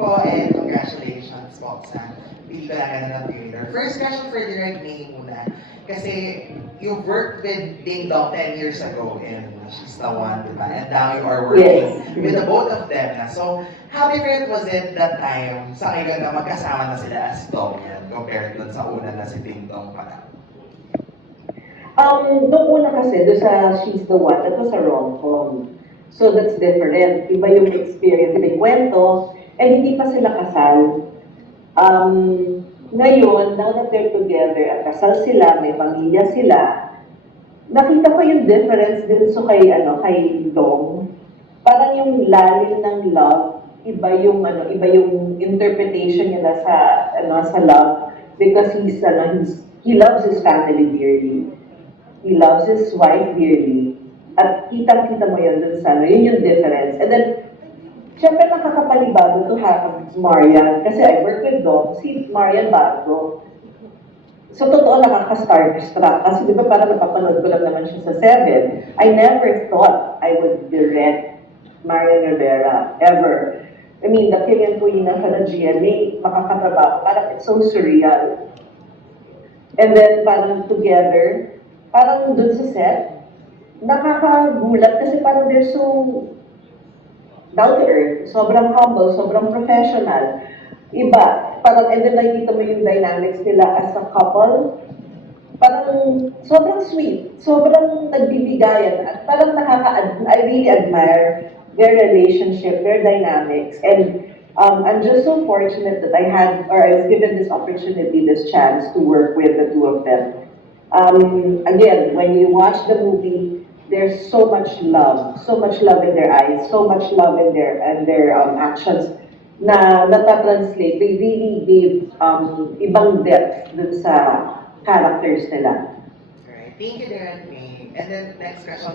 po and congratulations po sa pelikula ka na ng theater. First question for Direct May muna. Kasi you worked with Ding Dong 10 years ago and She's the One, diba? And now you are working with the both of them na. So, how different was it that time sa ngayon na magkasama na sila as Dong yan compared dun sa una na si Ding Dong pa lang? Nung una kasi, doon sa She's the One, that was a rom-com. So that's different. Iba yung experience, iba yung kwento, and hindi pa sila kasal. Ngayon, now that they're together, at kasal sila, may pamilya sila, nakita ko yung difference din so kay Dong. Parang yung lalim ng love, iba yung interpretation nila sa love because he loves his family dearly. He loves his wife dearly. At kitang-kita mo yun dun sa yun yung difference. And then, syempre nakakapanibago to have Marian. Kasi I work with Dom, si Marian bago. So, totoo nakaka-starstruck. Kasi di ba parang napapanood ko lang naman siya sa Seven. I never thought I would direct Marian Rivera, ever. I mean, the King and Queen ng GMA, makakatrabaho. Parang it's so surreal. And then, parang together, parang dun sa set, nakakagulat kasi parang they're so down to earth, sobrang humble, sobrang professional. Iba, parang and then nakikita mo yung dynamics nila as a couple, parang sobrang sweet, sobrang nagbibigayan, at parang I really admire their relationship, their dynamics, and I'm just so fortunate that I was given this opportunity, this chance to work with the two of them. Again, when you watch the movie, there's so much love in their eyes, so much love in their actions na natatranslate. They really gave ibang depth dun sa characters nila. Alright, thank you, Direct May. And then next question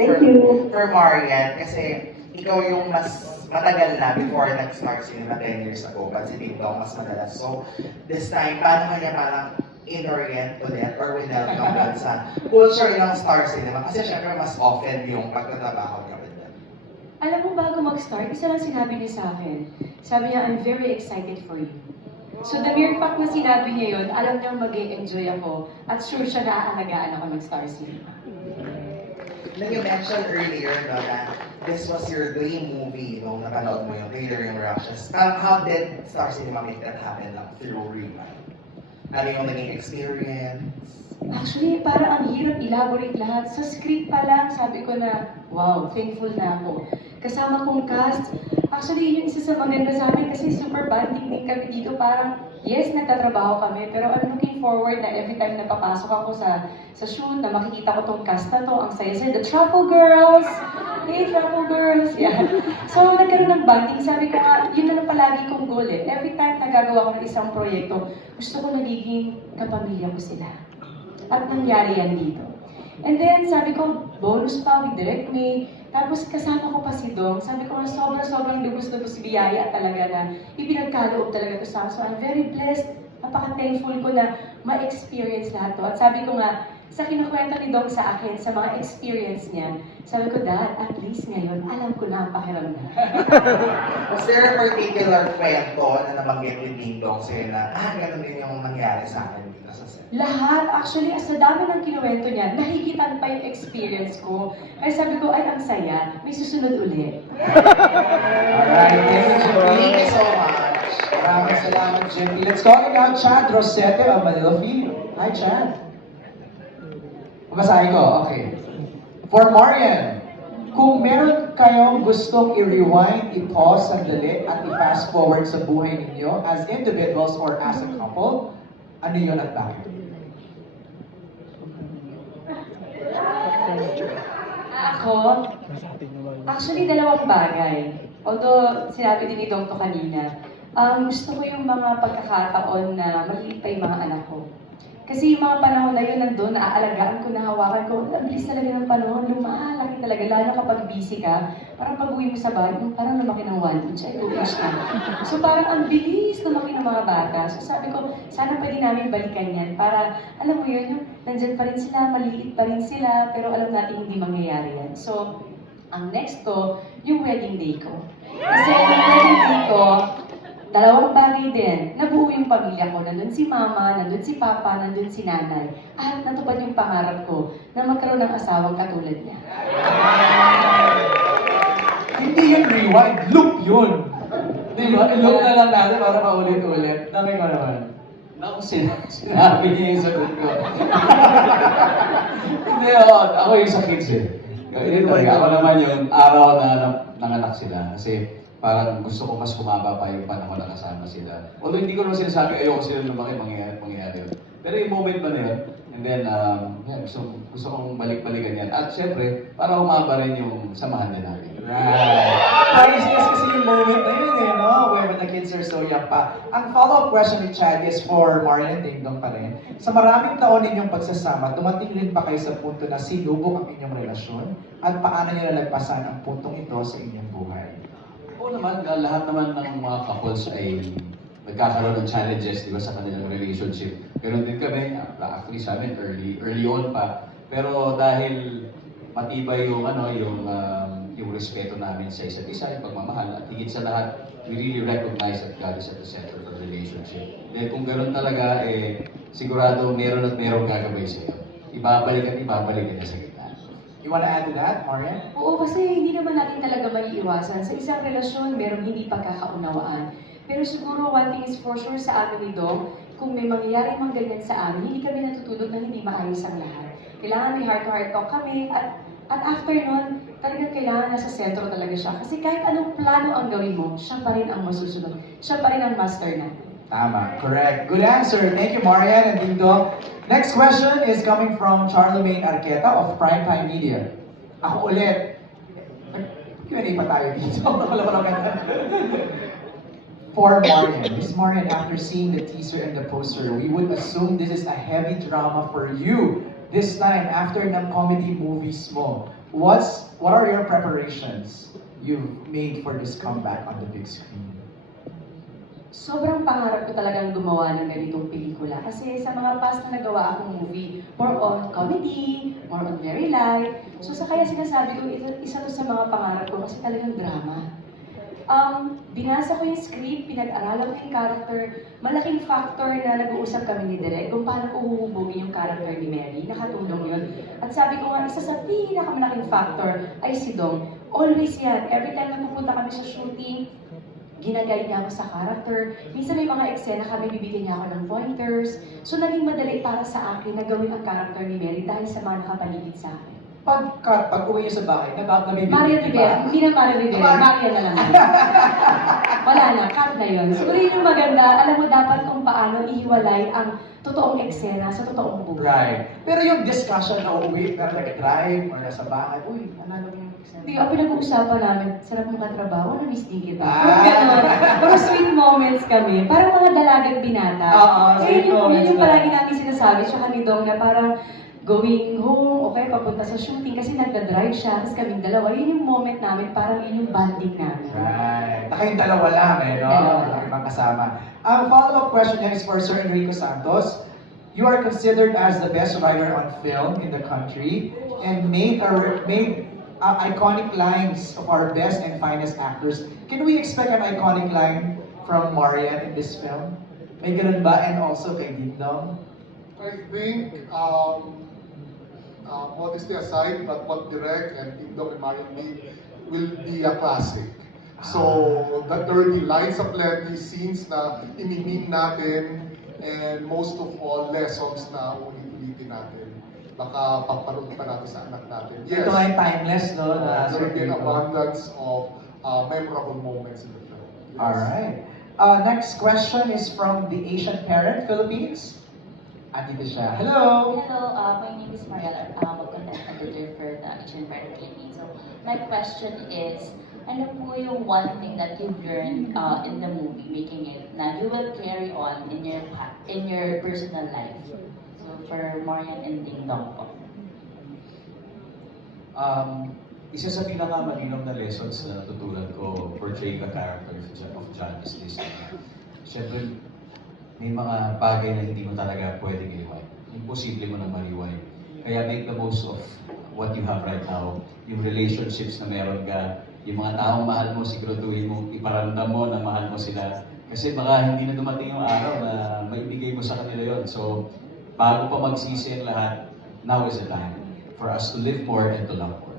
for Marian, kasi ikaw yung mas matagal na before nag-start cinema 10 years ago, but si Ding Dong mas madalas. So, this time, paano kanya parang in-orient ulit or winelcome ulit sa culture ng Star Cinema? Kasi syempre mas often yung pagtatrabaho niya with them. Alam mo, bago mag-start, isa lang sinabi niya sa akin. Sabi niya, I'm very excited for you. So the mere fact na sinabi niya yun, alam niyang mag-e-enjoy ako at sure siya na aalagaan ako ng Star Cinema. Then you mentioned earlier no, that this was your dream movie nung napanood mo yung trailer yung reactions. Parang how did Star Cinema make that happen lang through Rima? Ano yung naging experience? Actually, parang ang hirap elaborate lahat. Sa script pa lang, sabi ko na, wow, thankful na ako. Kasama kong cast, actually, yun yung isa sa maganda sa amin kasi super bonding din kami dito. Parang, yes, nagtatrabaho kami, pero I'm looking forward na every time na papasok ako sa shoot, na makikita ko tong cast na to, ang saya-saya, the Truffle Girls! Hey, Truffle Girls! Yeah. So, nagkaroon ng bonding. Sabi ko nga, yun na lang palagi kong goal eh. Every time nagagawa ko ng isang proyekto, gusto ko nagiging kapamilya ko sila. At nangyari yan dito. And then, sabi ko, bonus pa with Direct May. Tapos kasama ko pa si Dong. Sabi ko, sobrang lubos-lubos biyaya talaga na ipinagkaloob talaga to sa akin. So I'm very blessed. Napaka-thankful ko na ma-experience lahat to. At sabi ko nga, sa kinukwento ni Dong sa akin, sa mga experience niya, sabi ko, Dad, at least ngayon, alam ko na ang pakiramdam. Was there a particular kwento na nabanggit ni Ding Dong sa'yo na, ganun din yung nangyari sa akin dito sa set? Lahat, actually, sa dami ng kinuwento niya, nahihitan pa yung experience ko. Kaya sabi ko, ay, ang saya, may susunod ulit. Alright, Thank you so much. Maraming salamat, Jimmy. Let's call now Chad Rosete of Manila Film. Hi, Chad. Basahin ko, okay. For Marian, kung meron kayong gustong i-rewind, i-pause sandali, at i-fast forward sa buhay ninyo as individuals or as a couple, ano yun at bakit? Ako, actually, dalawang bagay. Although, sinabi din ni Dong to kanina, gusto ko yung mga pagkakataon na maliit pa yung mga anak ko. Kasi yung mga panahon na yun nandun, naaalagaan ko, nahawakan ko, ang bilis talaga ng panahon, lumalaki talaga, lalo kapag busy ka, parang pag-uwi mo sa bahay, parang lumaki ng 1 inch, ay 2 inch na. So parang ang bilis lumaki ng mga bata. So sabi ko, sana pwede namin balikan yan, para, alam mo yun, yung nandyan pa rin sila, maliit pa rin sila, pero alam natin hindi mangyayari yan. So, ang next ko, yung wedding day ko. Kasi yung wedding day ko, Dalawang bagay din, nabuo yung pamilya ko. Nandun si mama, nandun si papa, nandun si nanay. At natupad yung pangarap ko na magkaroon ng asawang katulad niya. Hindi yun rewind, loop yun. Di ba? I-loop na lang natin para paulit-ulit. Dami ko naman. Naku, sinabi niya yung sagot ko. Hindi, ako yung sa kids eh. Hindi talaga, ako naman yung araw na nanganak sila. Kasi parang gusto ko mas kumaba pa yung panahon na kasama sila. Although hindi ko naman sinasabi, ayoko sila lumaki, mangyayari yun. Pero yung moment ba na yun, and then, gusto kong balik-balikan yan. At syempre, para umaba rin yung samahan din natin. Right. Priceless kasi yung moment na yun eh, no? When the kids are so young pa. Ang follow-up question ni Chad is for Marian and Ding Dong pa rin. Sa maraming taon ninyong pagsasama, dumating rin ba kayo sa punto na sinubok ang inyong relasyon? At paano niyo nalagpasan ang puntong ito sa inyong buhay? Oo naman, lahat naman ng mga couples ay nagkakaroon ng challenges, di ba, sa kanilang relationship. Pero din kami, actually sa amin, early on pa. Pero dahil matibay yung yung respeto namin sa isa't isa, yung pagmamahal, at higit sa lahat, we really recognize that God is at the center of the relationship. Dahil kung gano'n talaga, sigurado meron at meron gagawin sa'yo. Ibabalik niya sa gitna. You wanna add to that, Marian? Oo, kasi hindi naman natin talaga maiiwasan. Sa isang relasyon, merong hindi pagkakaunawaan. Pero siguro, one thing is for sure sa amin ni Dong, kung may mangyayari mang ganyan sa amin, hindi kami natutulog na hindi maayos ang lahat. Kailangan may heart-to-heart talk kami, at after nun, talagang kailangan nasa sentro talaga siya. Kasi kahit anong plano ang gawin mo, siya pa rin ang masusunod. Siya pa rin ang master natin. Tama, correct. Good answer. Thank you, Marian and Ding Dong. Next question is coming from Charlemagne Arqueta of Primetime Media. Ako ulit. Q&A pa tayo dito. For Marian. Miss Marian, after seeing the teaser and the poster, we would assume this is a heavy drama for you. This time, after ng comedy movies mo, what are your preparations you've made for this comeback on the big screen? Sobrang pangarap ko talagang gumawa ng ganitong pelikula. Kasi sa mga past na nagawa akong movie, more on comedy, more on very light. So kaya sinasabi ko, isa to sa mga pangarap ko kasi talagang drama. Binasa ko yung script, pinag-aralan ko yung character. Malaking factor na nag-uusap kami ni Direk kung paano ko huhubugin yung character ni Mary. Nakatulong yun. At sabi ko nga, isa sa pinakamalaking factor ay si Dong. Always yan. Every time na pupunta kami sa shooting, ginaguide niya ako sa character. Minsan may mga eksena kami, bibigyan niya ako ng pointers. So naging madali para sa akin na gawin ang character ni Mary dahil sa mga nakapaligid sa akin. Pag uwi niyo sa bahay, nabibigyan Maria Rivera, hindi na Maria Rivera, Maria na lang. Wala na, cut na yun. Siguro yun yung maganda, alam mo dapat kung paano ihiwalay ang totoong eksena sa totoong buhay. Right. Pero yung discussion na uuwi, pero nag-drive, or nasa bahay, uy, nalala mo yung eksena. Hindi, ang pinag-uusapan namin, sarap mong katrabaho, na-miss din kita. Ah. Puro ganun. Puro sweet moments kami. Parang mga dalagang binata. Sweet moments Yun yung lang. palagi namin sinasabi, tsaka ni Dong na parang going home, okay, papunta sa shooting kasi nagda-drive siya, tapos kaming dalawa. Yun yung moment namin, parang yun yung bonding namin. Right. Kayong dalawa lang eh, no? Dalawa. Ibang kasama. Ang follow-up question niya is for Sir Enrico Santos. You are considered as the best writer on film in the country and made iconic lines of our best and finest actors. Can we expect an iconic line from Marian in this film? May ganun ba? And also kay Ding Dong? I think, modesty aside, but what Direk and Ding Dong and Marian made will be a classic. So, there will be lines of plenty, scenes na inimin natin, and most of all, lessons na ulit-ulitin natin. Baka paparoon pa natin sa anak natin. Yes, Ito ay timeless, no? Na there will be an Sir Enrico. abundance of memorable moments in the film. Yes. Alright. Next question is from the Asian Parent, Philippines. Andito siya. Hello! Hello, my name is Mariela. I'm a content editor for the Asian Parent Philippines. So, my question is, ano po yung one thing that you've learned in the movie, making it, na you will carry on in your personal life? So, for Marian and Ding Dong po. Isa sa pinakamalinaw na lessons na natutunan ko portraying the character of John is this. Siyempre, may mga bagay na hindi mo talaga pwedeng iliwan. Imposible mo na maliwan. Kaya make the most of what you have right now. Yung relationships na meron ka, yung mga taong mahal mo, siguraduhin mo, iparamdam mo na mahal mo sila. Kasi baka hindi na dumating yung araw na maibigay mo sa kanila yon. So, bago pa magsisi ang lahat, now is the time for us to live more and to love more.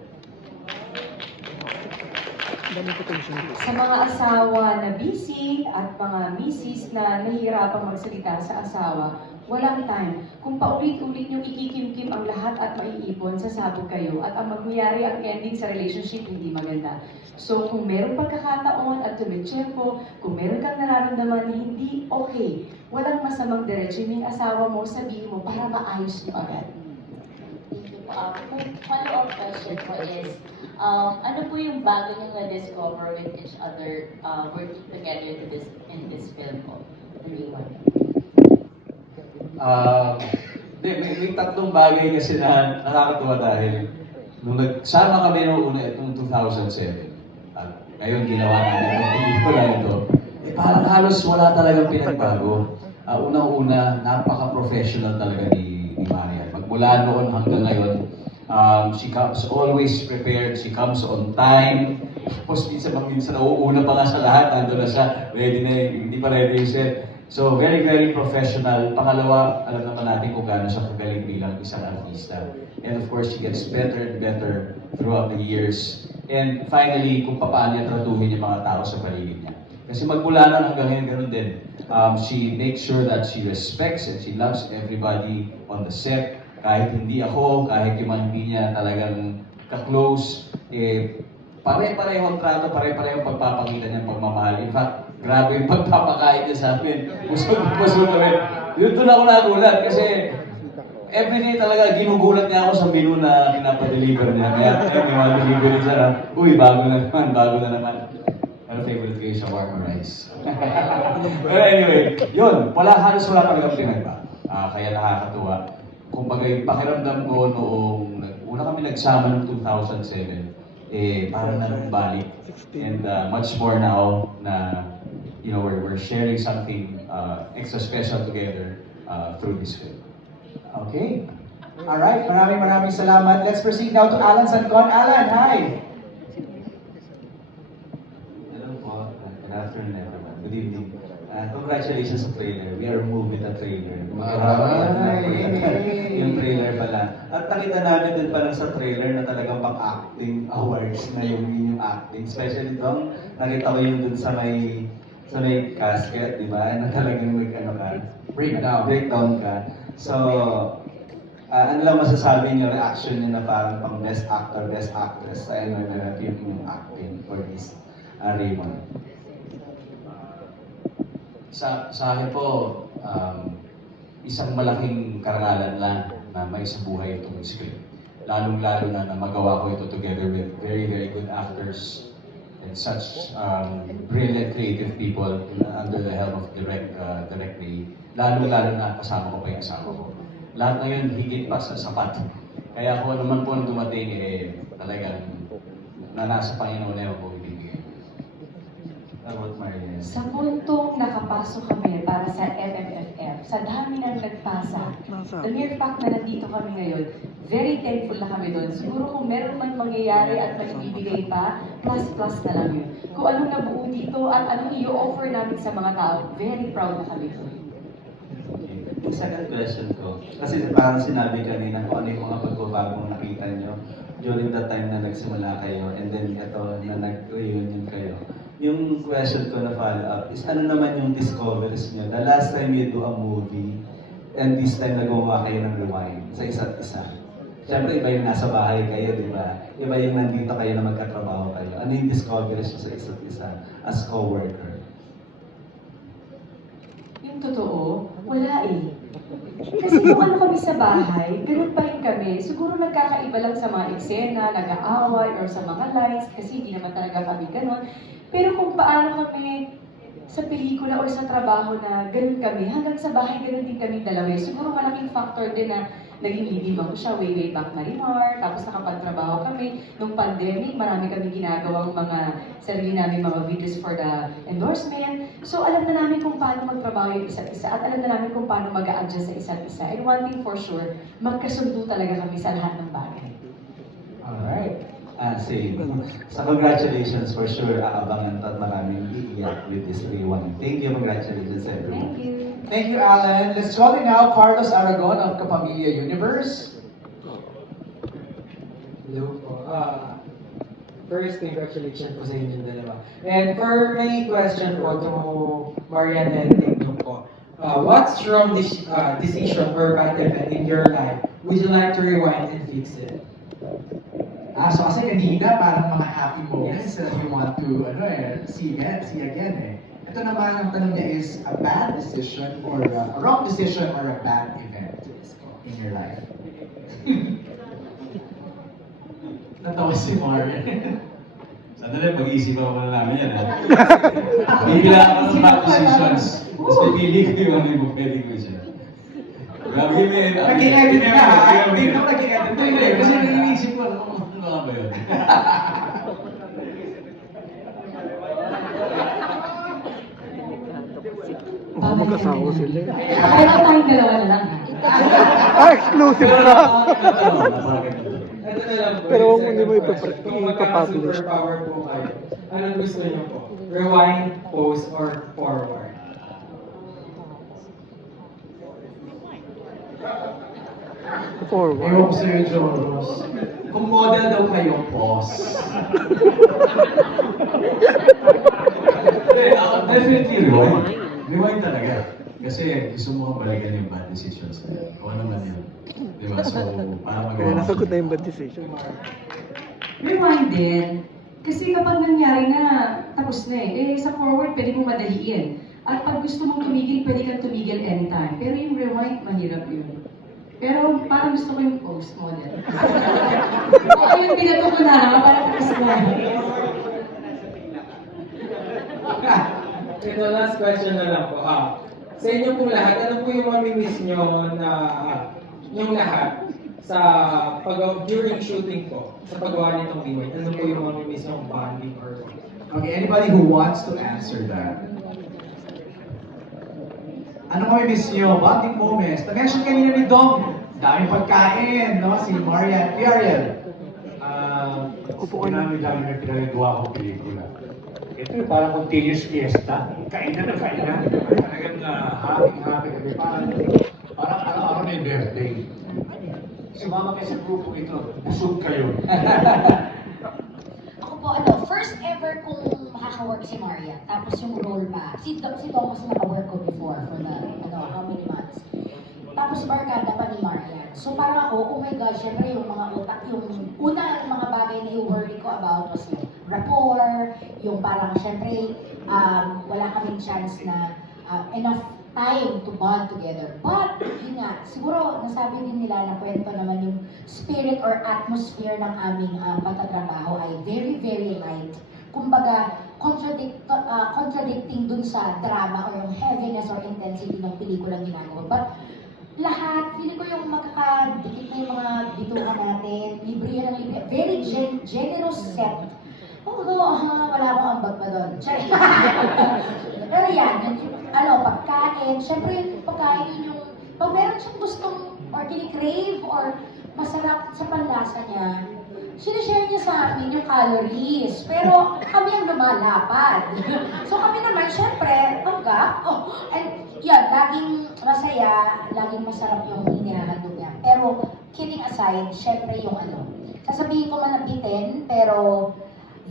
Sa mga asawa na busy at mga misis na nahihirapang magsalita sa asawa, walang time. Kung paulit-ulit niyong ikikimkim ang lahat at maiipon, sasabog kayo at ang mangyayari ang ending sa relationship hindi maganda. So kung meron pagkakataon at tumitsyempo, kung meron kang nararamdaman na hindi okay, walang masamang diretso yung asawa mo, sabihin mo para maayos niyo agad. Thank you po. My follow-up question po is, ano po yung bago nyo na-discover with each other working together in this film po? Everyone. May tatlong bagay kasi na nakakatuwa dahil nung nagsama kami noong una itong 2007 at ngayon ginawa natin itong pelikula ito, parang halos wala talagang pinagbago. Unang-una, napaka-professional talaga ni Marian. Magmula noon hanggang ngayon, she comes always prepared, she comes on time. Tapos minsan nauuna pa nga sa lahat, nandun na siya, ready na, hindi pa ready yung set. So, very, very professional. Pangalawa, alam naman natin kung gaano siya kagaling bilang isang artista. And of course, she gets better and better throughout the years. And finally, kung paano niya tratuhin yung mga tao sa paligid niya. Kasi magmula na hanggang ngayon, ganun din. She makes sure that she respects and she loves everybody on the set. Kahit hindi ako, kahit yung mga hindi niya talagang ka-close, pare-pareho ang trato, pareho-pareho ang pagpapakita niya ng pagmamahal. In fact, grabe yung pagpapakain niya sa amin. Busog kami. Doon ako nagulat kasi everyday talaga ginugulat niya ako sa menu na pinapadeliver niya. Kaya yung mga delivery siya na, uy, bago na naman. Pero favorite ko yung shawarma rice. Pero anyway, yun, halos wala talagang pinagba. Kaya nakakatuwa. Kumbaga yung pakiramdam ko noong una kami nagsama noong 2007, parang nanumbalik. And much more now na we're sharing something extra special together through this film. Okay. Alright, maraming salamat. Let's proceed now to Alan Sancon. Alan, hi! Hello po. Good afternoon, everyone. Good evening. Congratulations sa trailer. We are moved with the trailer. Yung trailer pala. At nakita namin din parang sa trailer na talagang pang-acting awards na yung inyong acting. Especially itong, nakita ko yung dun sa may casket, di ba? Na talagang breakdown ka. So, ano lang masasabi niyo, reaction niyo na parang pang best actor, best actress sa yung acting for this Raymond? Sa akin po, isang malaking karangalan lang na may sa buhay itong script. Lalong-lalo na magawa ko ito together with very, very good actors and such brilliant creative people under the help of Direct Ray. Lalong-lalo na kasama ko pa yung asawa ko. Lahat na yun higit pa sa sapat. Kaya kung naman po nung dumating, talagang na nasa Panginoon na po ibigay. About Marian. Sa puntong nakapasok kami para sa MMFF, sa dami ng nagpasa, the mere fact na nandito kami ngayon, very thankful na kami doon. Siguro kung meron man mangyayari at maibibigay pa, plus na lang yun. Kung anong nabuo dito at anong i-offer namin sa mga tao, very proud na kami doon. Yung second question ko, kasi parang sinabi kanina kung ano yung mga pagbabagong nakita nyo during the time na nagsimula kayo and then ito na nag-reunion kayo. Yung question ko na follow-up is ano naman yung discoveries nyo? The last time you do a movie and this time nagawa kayo ng rewind sa isa't isa. Siyempre iba yung nasa bahay kayo, di ba? Iba yung nandito kayo na magkatrabaho kayo. Ano yung discoveries nyo sa isa't isa as co-worker? Yung totoo, wala eh. Kasi kung ano kami sa bahay, ganun pa rin kami. Siguro nagkakaiba lang sa mga eksena, nag-aaway, or sa mga lines, kasi hindi naman talaga kami ganun. Pero kung paano kami sa pelikula o sa trabaho na ganun kami, hanggang sa bahay ganun din kami dalawa. Siguro malaking factor din na naging leading ko siya way back Marimar, tapos nakapagtrabaho kami. Nung pandemic, marami kami ginagawang mga sarili namin mga videos for the endorsement. So alam na namin kung paano magtrabaho yung isa't isa at alam na namin kung paano mag-a-adjust sa isa't isa. And one thing for sure, magkasundo talaga kami sa lahat ng bagay. Alright. Same. So congratulations for sure. Aabangan to at maraming iiyak with this rewind. Thank you, congratulations everyone. Thank you. Thank you, Alan. Let's call in now Carlos Aragon of Kapamilya Universe. Hello po. First, congratulations po sa inyong dalawa. And for my question po to Marian and Tingdong po, what strong decision or bad event in your life would you like to rewind and fix it? So kasi kanina parang mga happy moments that you want to see again eh. Ito naman ang tanong niya is a bad decision or a wrong decision or a bad event in your life. Natawa si Marian. Sandali, pag-iisipan ko na namin yan. Bibila ako ng bad decisions. Tapos pipili ko yung ano yung pwede ko siya. Grabe yun eh. Nag-i-edit ka ha? Hindi ko nag-i-edit. Hindi, kasi nag-iisip ko, ano nga ba yun? Magkasawa sila. Kaya tayong dalawa na lang. Exclusive ka! Ito na lang po. Pero yung hindi mo second question. Kung ipapublish. magka-superpower po kayo, anong gusto niyo po? Rewind, pause, or forward? Ewan Forward. ko sa'yo, Joros. Kung model daw kayo, pause. Definitely rewind. Rewind talaga. Kasi gusto mo kang balikan yung bad decisions na yun. Kung ano man yun. Di ba? So, parang Kaya magawa. nasagot na yung bad decision. Rewind din. Kasi kapag nangyari na, tapos na eh. Sa forward, pwede mong madaliin. At pag gusto mong tumigil, pwede kang tumigil anytime. Pero yung rewind, mahirap yun. Pero parang gusto ko yung post model. Oo, yung binato ko na, parang tapos na. Ito, last question na lang po. Sa inyo po lahat, ano po yung mamimiss nyo na yung lahat sa during shooting po, sa paggawa nitong rewind, ano po yung mamimiss nyo bonding or Okay, anybody who wants to answer that? Ano kami miss nyo? Bonding moments. Na-mention kanina ni Dom. Daming pagkain, no? Si Marian. Ariel. Upo ka na. Dami na pinagagawa ko pelikula. Ito yung parang continuous fiesta. Kainan na kainan. Talagang happy kami. Parang araw-araw na yung birthday. Sumama kayo sa grupo ito. Busog kayo. Ako po, first ever kong makaka-work si Maria. Tapos yung role pa. Si Dom kasi naka-work ko before for how many months. Tapos barkada pa ni Maria. So parang ako, oh my God, syempre yung mga utak, yung unang mga bagay na i-worry ko about was yung rapport, yung parang syempre, wala kaming chance na enough time to bond together. But, yun nga, siguro nasabi din nila na kwento naman yung spirit or atmosphere ng aming pagtatrabaho ay very, very light. Kumbaga, contradicting dun sa drama or yung heaviness or intensity ng pelikulang ginagawa. But, lahat, feeling ko yung magkakadikit na yung mga bituhan natin, libre yan ng libre. Very generous set. Although, wala akong ambag pa doon. Pero yan, yung pagkain. Siyempre yung pagkain yung, pag meron siyang gustong or kinikrave or masarap sa panlasa niya, sinishare niya sa amin yung calories. Pero kami ang lumalapad. So kami naman, syempre, tanggap. And yan, laging masaya, laging masarap yung hinihandog niya. Pero kidding aside, syempre yung sasabihin ko man nabitin, pero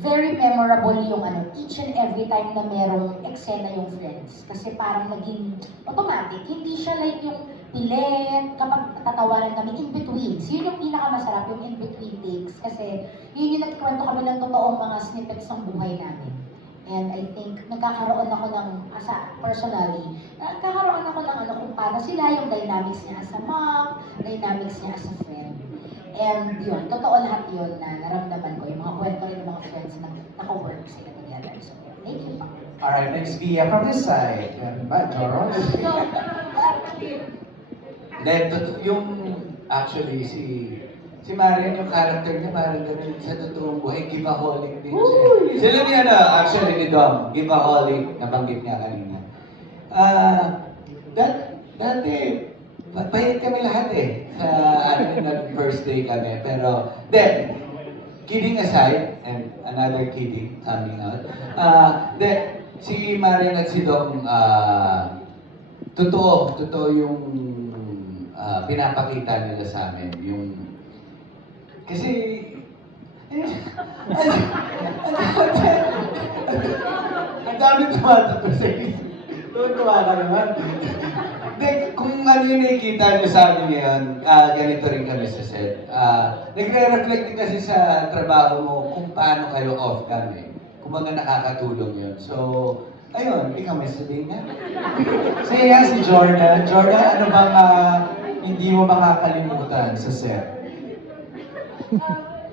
very memorable yung each and every time na merong eksena yung friends. Kasi parang naging automatic. Hindi siya like yung pilit, kapag tatawanan kami in between. Yun yung pinakamasarap, yung in between takes. Kasi yun yung nagkwento kami ng totoong mga snippets ng buhay namin. And I think nagkakaroon ako ng, personally, nagkakaroon ako ng kung paano sila, yung dynamics niya as a mom, dynamics niya as a friend. And yun, totoo lahat yun na naramdaman ko, yung mga kwento rin ng mga friends na naka-work sila together. So, thank you pa. Alright, next Via from this side. And ba, Joros? Yung actually si Marian, yung character niya parang ganun sa totoong buhay, give-aholic din siya. Sila niya actually ni Dom, give-aholic, nabanggit niya kanina. Dati, pahit kami lahat sa nag-first day kami, pero, kidding aside, and another kidding coming out, si Marian at si Dong, totoo yung pinapakita nila sa amin. Kasi, ang dami tumatakot sa isip. Tuwa ka naman. Kung ano yung nakikita nyo sa amin ngayon, ganito rin kami sa set. Nagre-reflect din kasi sa trabaho mo kung paano kayo off-cam eh. Kumbaga nakakatulong yun. So, ayun, ikaw may sabihin nga. Sige si Jordan. Jordan, ano bang hindi mo makakalimutan sa set?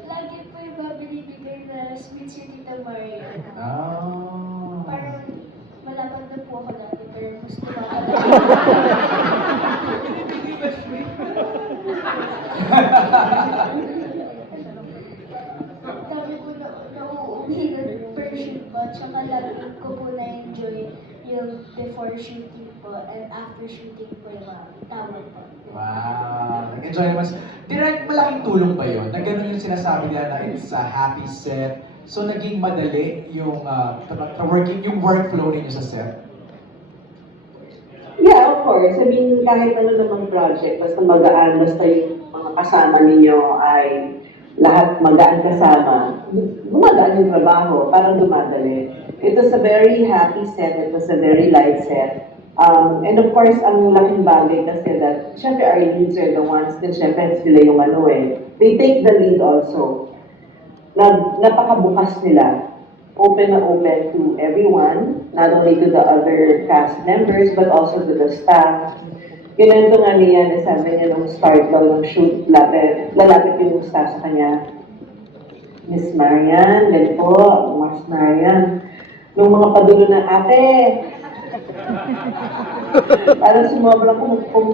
Lagi po yung binibigay na sweet si Tita Maria. Oh. Parang malapad na po ako dati, pero gusto ko Dami ko nauuwi ng per shoot po, tsaka lagi ko po na-enjoy yung before shooting po and after shooting po yung mga tawag po. Wow, nag-enjoy naman. Direct, malaking tulong ba yun? Na ganun yung sinasabi nila na it's a happy set. So, naging madali yung, yung workflow ninyo sa set? Yeah, of course. I mean, kahit ano namang project, basta magaan, basta yung mga kasama ninyo ay lahat magaan kasama, gumagaan yung trabaho, parang dumadali. It was a very happy set, it was a very light set. And of course, ang laking bagay kasi that, syempre our leads are the ones, din syempre sila yung they take the lead also. Napakabukas nila. Open na open to everyone, not only to the other cast members, but also to the staff. Kinento nga niya na sabi niya nung start daw ng shoot, lalapit yung staff sa kanya. Miss Marian, ganito, Miss Marian. Nung mga padulo na, ate, parang sumobrang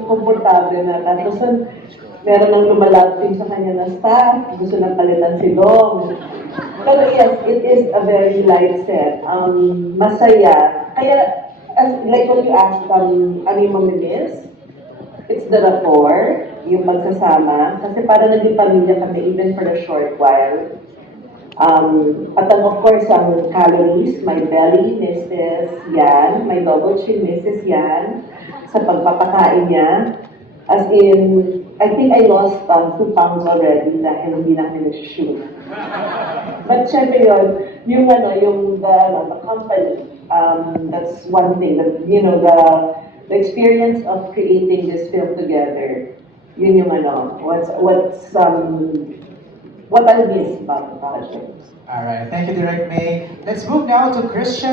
komportable na. Tapos meron nang lumalapit sa kanya na staff, gusto nang palitan si Dong. Pero yes, it is a very light set. Masaya. Kaya, like what you asked, ano yung mamimiss? It's the rapport, yung magsasama. Kasi para naging pamilya kami, even for a short while. At of course, ang calories, my belly, Mrs. Yan, my double chin, Mrs. Yan, sa pagpapakain niya. As in, I think I lost 2 pounds already dahil hindi na kami nag-shoot. But syempre yun, the company, that's one thing, the experience of creating this film together, yun yung what I miss about the project. Alright, thank you, Direct May. Let's move now to Christian.